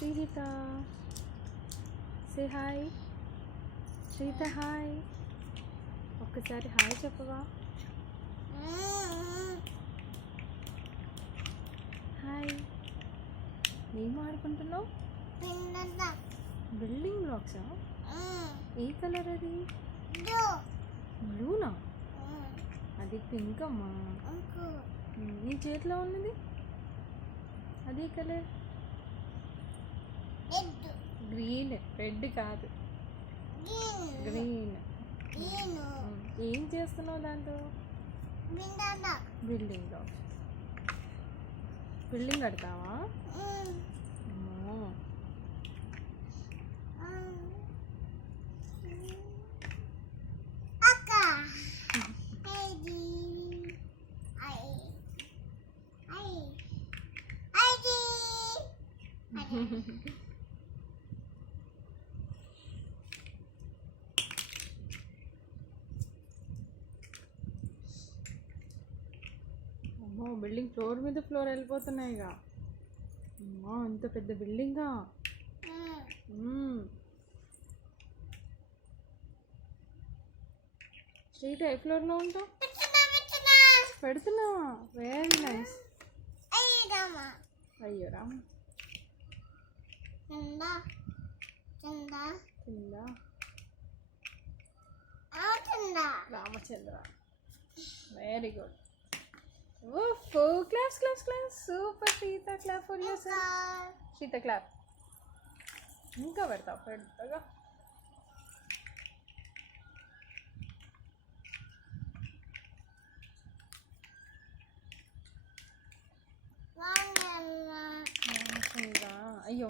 Sreehitha say hi. Sreehitha hi. ఒక్కసారి hi చెప్పవా? Hi. ఏం ఆడుకుంటున్నావు? బిల్డింగ్ బ్లాక్సా? ఏ కలర్ అది? బ్లూనా? అది పింక్ అమ్మా. నీ చేతిలో ఉన్నది అదే కలర్? గ్రీన్. రెడ్ కాదు, గ్రీన్. ఏం చేస్తున్నావు దాంతో? Building blocks. బిల్డింగ్ కడతావా? అమ్మో. అమ్మో, బిల్డింగ్ ఫ్లోర్ మీద ఫ్లోర్ వెళ్ళిపోతున్నాయిగా. అమ్మో, అంత పెద్ద బిల్డింగా. స్ట్రీట్ ఏ ఫ్లోర్లో ఉంటావు? పెడుతున్నావా? Very nice. అయ్యో Ram. Ramachandra. Very good. Class class class. Super Sita. Clap for yourself. Sita clap. ఇంకా పెడతావు పెద్దగా. అయ్యో